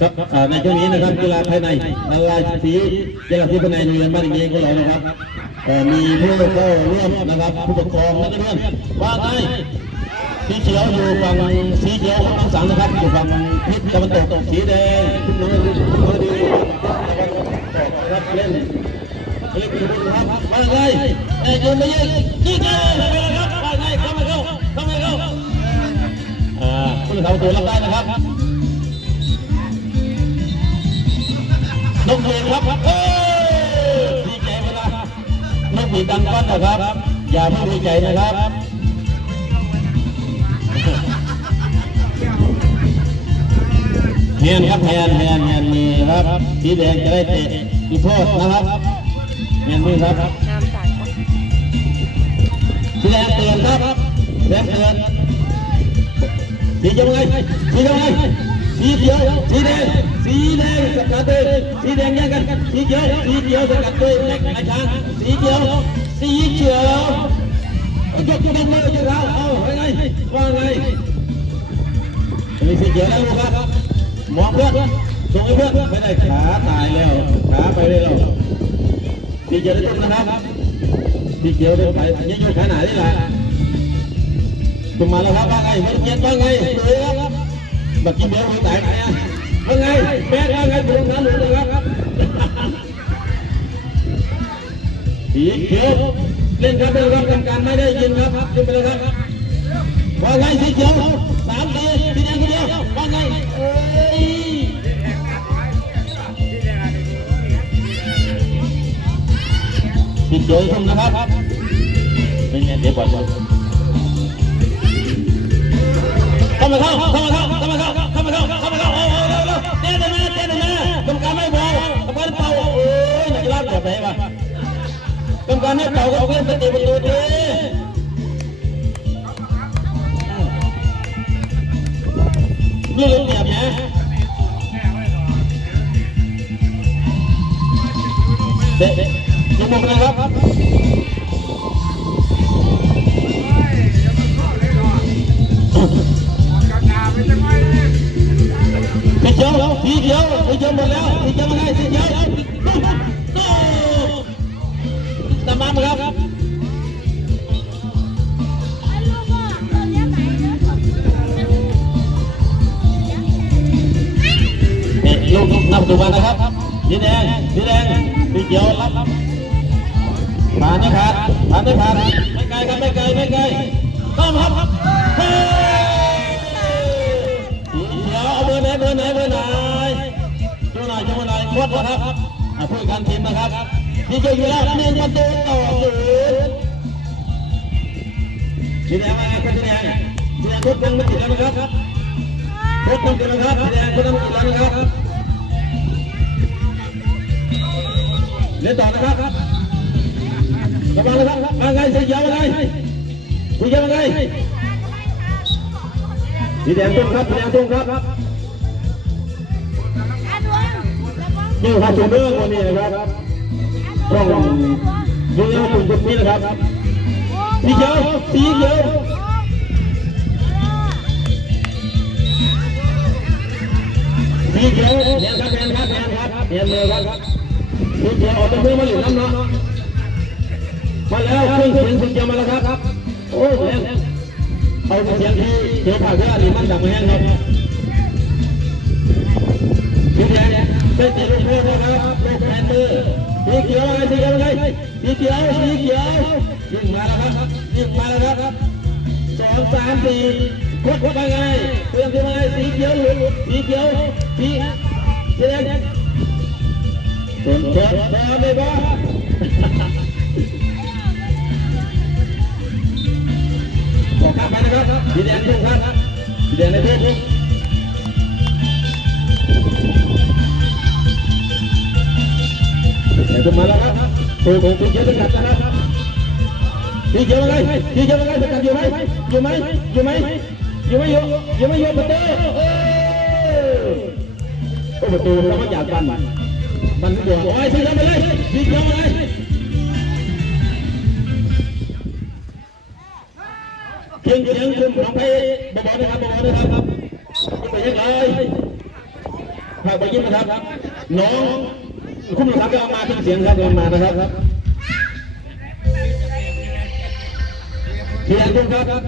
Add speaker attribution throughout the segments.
Speaker 1: ครับในช่วงนี้นะครับกีฬาภายในละลายสีกีฬาที่ภายในโรงเรียนบ้านเองของเรานะครับมีผู้เข้าร่วมนะครับผู้ปกครองและเพื่อนว่าไงสีเขียวอยู่ฝั่งสีเขียวของทั้งสังนะครับอยู่ฝั่งทิศตะวันตกสีแดงขึ้นเหนือเหนือดีตะวันตกนะครับเล่นเล่นคุณครับว่าไงเอ้ยยืนไม่ยืนยิงเลยไปเลยครับว่าไงเข้ามาเข้าเข้ามาเข้าอ่าผู้เล่นเขาตัวรับได้นะครับ นกเวียนครับเอ้ดีใจเวลานกหวีดดังก้อนนะครับ อย่าเพิ่งดีใจนะครับแฮนครับแฮนแฮนแฮนมือครับสีแดงจะได้เตะจุดโทษนะครับแฮนมือครับสีแดงเตือนครับแดงเตือนสีจะไงสีจะไง สีเขียวสีแดงสีแดงสกัดเลยสีแดงแยกกันสีเขียวสีเขียวสกัดเลยแหลกไอ้ช้างสีเขียวสีเขียวยกยกมือยกเท้าเอาว่าไงว่าไงมีสีเขียวแล้วลูกครับมองเพื่อนส่งให้เพื่อนไม่ได้ขาตายแล้วขาไปได้แล้วสีเขียวได้ต้นนะครับพี่เขียวเดินไปยังอยู่ขนาดนี้แหละคุณมาแล้วครับว่าไงมันเย็นว่าไงเลยครับ บักกินเบี้ยมันแตกไงอะว่าไงแม่ว่าไงบุญนั้นหรือเลยครับสีเขียวเล่นครับเป็นรับกรรมการไม่ได้ยินครับขึ้นไปเลยครับว่าไงสีเขียวสามตีสีแดงคนเดียวว่าไงเอ้ยสีเขียวชมนะครับเป็นไงเดี๋ยวก่อนเข้ามาเข้าเข้ามาเข้าเข้ามาเข้า กรรมการไม่เป่าก็เอาเล่นสติประตูดินี่เรื่องแบบไหนเด็กๆยกมือเลยครับสีเขียวแล้วสีเขียวสีเขียวหมดแล้วสีเขียวมาไงสีเขียว โอ้ตามครับนี่ลูกนำตัวมานะครับสีแดงสีแดงสีเขียวรับผ่านนะครับผ่านไม่ผ่านไม่ไกลครับไม่ไกลไม่ไกลต้องครับเฮ้สีเขียวเอาเบอร์ไหนเบอร์ไหนเบอร์ไหนช่วยหน่อยช่วยหน่อยโคตรครับอะผู้การทีมนะครับ สีเขียวอยู่แล้วหนึ่งประตูต่อศูนย์สีแดงมาครับสีแดงสีแดงทุบลงไม่ติดแล้วนะครับทุบลงติดแล้วครับสีแดงทุบลงติดแล้วนะครับเล่นต่อนะครับกำลังนะครับมาไงสีเขียวมาไงสีเขียวมาไงสีแดงตุ้งครับสีแดงตุ้งครับนี่ครับตัวเรื่องวันนี้นะครับ ต้องดูแลกลุ่มกลุ่มนี้นะครับสีเขียวสีเขียวสีเขียวเห็นครับเห็นครับเห็นครับเห็นเลยครับสีเขียวออกจากมือมาหลุดน้ำเนาะมาแล้วเครื่องเสียงสีเขียวมาแล้วครับโอ้ยแรงเอาเสียงที่เดี๋ยวผ่านเรื่องนี้มันดังแห้งครับสีแดงเป็นสีลูกมือนะครับ เขียวอะไรสีเขียวอะไรสีเขียวสีเขียวยิงมาแล้วครับยิงมาแล้วครับสองสามสี่กดไปไงเตรียมที่มาไงสีเขียวหลุดสีเขียวสีสีแดงส่วนเชิดบอลไม่บอลออกข้ามไปนะครับสีแดงทุ่งครับสีแดงในเพชรเดี๋ ยวจะมาแล้วครับถูกถูกสีเขียวสกัดนะครับสีเขียวอะไรสีเขียวอะไรสกัดอยู่ไหมอยู่ไหมอยู่ไหมอยู่ไหมอยู่อยู่ไหมอยู่ประตูโอ้ประตูเราไม่อยากบันมันเดือดโอ้ยสีเขียวไปเลยสีเขียวอะไรเพียงเพียงคุณของไปบอกนะครับบอกนะครับครับไปยังไงฝากไปยิ้มนะครับน้อง คุ้มครับเรามาขึ้นเสียงครับเรามานะครับเพียงคุณครับ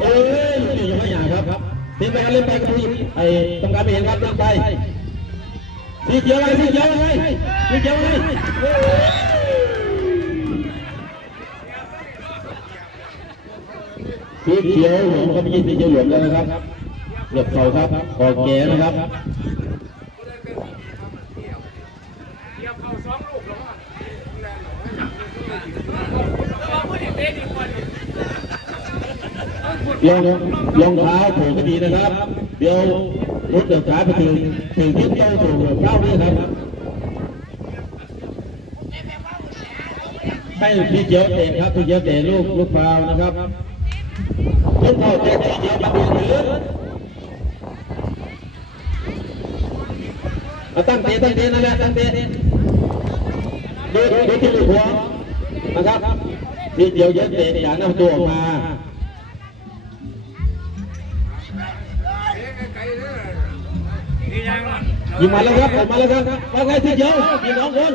Speaker 1: เอ้ยอยู่ยังไม่หยาครับเล่นไปครับเล่นไปครับพี่ไอ้ต้องการไปเห็นครับเล่นไปสีเขียวอะไรสีเขียวอะไรสีเขียวอะไรสีเขียวหลวมครับไม่ใช่สีเขียวหลวมแล้วนะครับเหลือบเข่าครับคอแก่นะครับ ลงรองเท้าถูกก็ดีนะครับ เดี๋ยวรถเดือดขาไปถึงถึงที่เจ้าถูกเท้านี่นะครับให้พี่เจียวเตะครับพี่เจียวเตะลูกลูกฟาวนะครับลูกฟาวเตะพี่เจียวมาดูถือเอาตั้งเตะตั้งเตะนั่นแหละตั้งเตะดูดูที่ลูกหัวนะครับพี่เจียวเยอะเตะจากน้าประตัวออกมา ยิงมาแล้วครับออกมาแล้วครับว่าไงที่เดียวยิงสองคน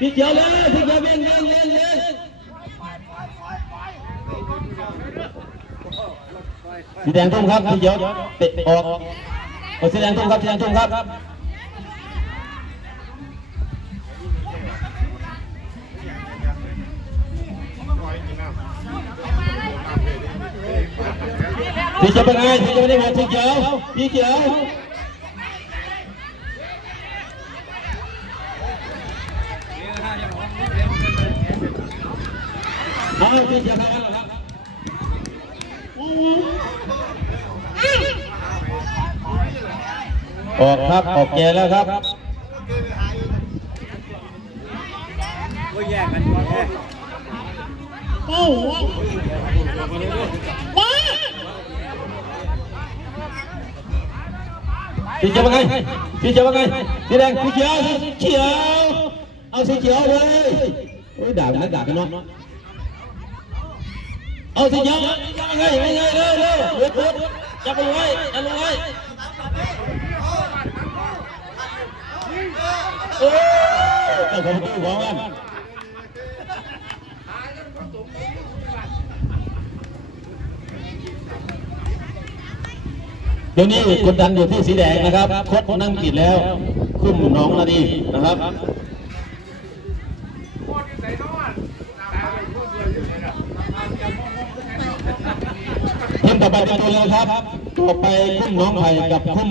Speaker 1: ที่เดียวเลยที่เดียวเล่นเล่นเล่นเล่นสีแดงทุ่มครับที่เดียวเตะออกเอาสีแดงทุ่มครับสีแดงทุ่มครับที่จะเป็นไงที่จะไม่ได้หมดที่เดียวที่เดียว เอาที่จะทำอะไรครับออกครับออกแกแล้วครับสีเขียวว่าไงสีเขียวว่าไงสีแดงสีเขียวสีเขียว เอาสีเขียวเลยโอ้ยด่ากันด่ากันเนาะ เอาสีเขียวว่าไงว่าไงเร็วเร็วเร็วเร็วจับไปไว้จับไปไว้โอ้ยเจ้าของตู้ของมันเดี๋ยวนี้กดดันอยู่ที่สีแดงนะครับโคดนั่งปิดแล้ว คุ้มน้องนาดีนะครับ ต่อไปเป็นตัวเลยครับต่อไปคุ้มน้องไผ่กับคุ้ม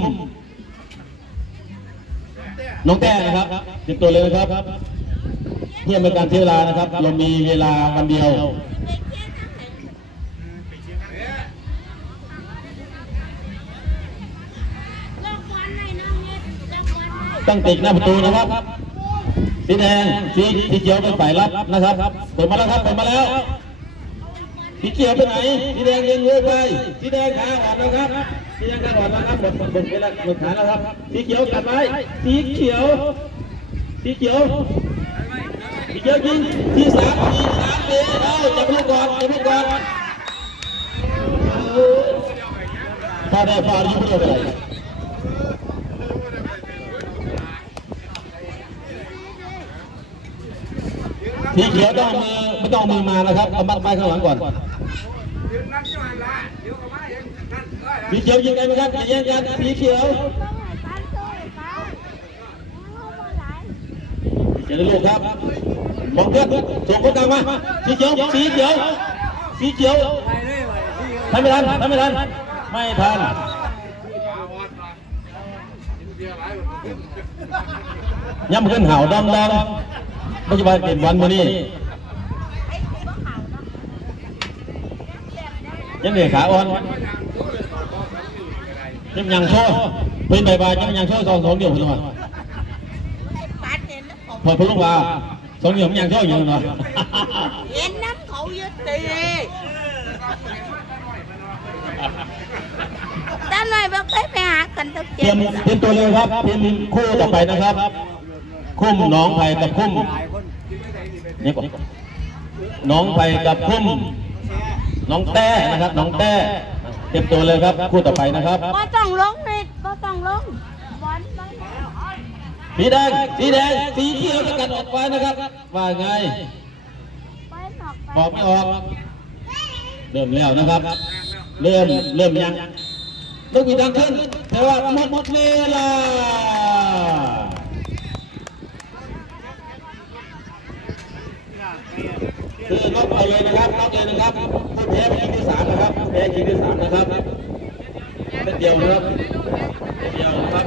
Speaker 1: น้องแต้นะครับเป็นตัวเลยนะครับ เพื่อเป็นการเสียเวลานะครับ เรามีเวลาวันเดียวตั้งติดหน้าประตูนะครับสีแดงสีสีเขียวเป็นฝ่ายรับนะครับเปิดมาแล้วครับเปิดมาแล้ว สีเขียวไปไหนสีแดงยังเลือกไปสีแดงขาอ่อนนะครับสีแดงขาอ่อนนะครับหมดหมดหมดเวลาหมดขาแล้วครับ สีเขียวกลับไว้สีเขียว สีเขียวสีเขียวยิงที่สามทีสามเตะเอาจับลูกก่อนจับลูกก่อนถ้าได้ฟาดยิงไม่ได้ สีเขียวต้องเอามือไม่ต้องมือมานะครับเอามัดไม้ข้างหลังก่อนสีเขียวยิงกันไหมครับย่าแย่งกันสีเขียวเขียวลูกครับมองเพื่อนส่งคนกลางมาสีเขียวสีเขียวสีเขียวทำไม่ทันทำไม่ทันไม่ทันย่ำขึ้นเห่าดำดำ ปัจจุบันเป็นวันวันนี้ยังเหนื่อยขาอ่อนยังยังโชว์เป็นใบใบยังยังโชว์สองสองเดียวผมจะมาพอพุ่งว่าสองเหลี่ยมยังเท่าอยู่เนาะ
Speaker 2: เห็นน้ำเขายึดตีตาหน่อยบอกเคยไปหากันทุก
Speaker 1: เตรี
Speaker 2: เจ็
Speaker 1: ย
Speaker 2: ด
Speaker 1: มเตรียมตัวเลยครับเตรียมคู่ต่อไปนะครับ คุ้มหน้องไผ่กับคุ้ม นี่ก่อนหน้องไผ่กับคุ้มน้องแต้นะครับ น้องแต้เตรียมตัวเลยครับ คู่ต่อไปนะครับ
Speaker 2: ก็ต้องลงนิดก็ต้องลงบอลไปแล้ว
Speaker 1: สีแดงสีแดงสีเขียวจะกัดออกไปนะครับ ว่าไง
Speaker 2: ไปนอกไป
Speaker 1: บอกไม่ออก เริ่มแล้วนะครับ เริ่มเริ่มยังลูกมีดังขึ้น แต่ว่าหมดหมดเวลา คือล็อกเอาเลยนะครับล็อกเลยนะครับผู้แพ้ไปยิงที่สามนะครับแพ้ยิงที่สามนะครับเม็ดเดียวนะครับเม็ดเดียวนะครับ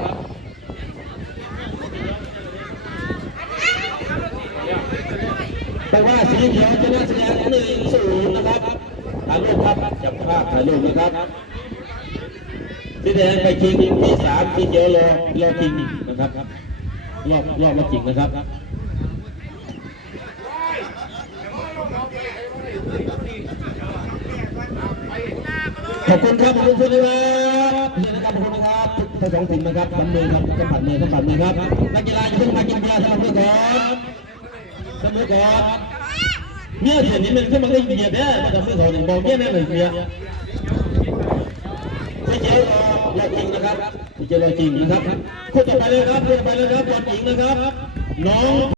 Speaker 1: แต่ว่าสีเขียวชนะแสดงหนึ่งศูนย์นะครับถ่ายรูปครับจับภาพถ่ายรูปนะครับสีแดงไปชิงที่สามสีเขียวรอรอชิงนะครับรอบรอบมาชิงนะครับขอบ ครับขอบคุณครับนี่นะครับขอบคุณนะครับทั้งสองทีมนะครับสำมือครับสัมผัสมือสัมผัสมือครับนักกีฬาจะเพิ่งมากินเบียร์สำหรับเพื่อนก่อนสำมือก่อนเนี่ยเสียนี้มันขึ้นมาได้เบียร์เนี่ยมันจะมือเขาหนึ่งบอกเนี่ยเนี่ยหนึ่งเบียร์สีเขียวรอจริงนะครับสีเขียวรอจริงนะครับคู่ต่อไปเลยครับคู่ต่อไปเลยครับบอลหญิงนะครับน้อง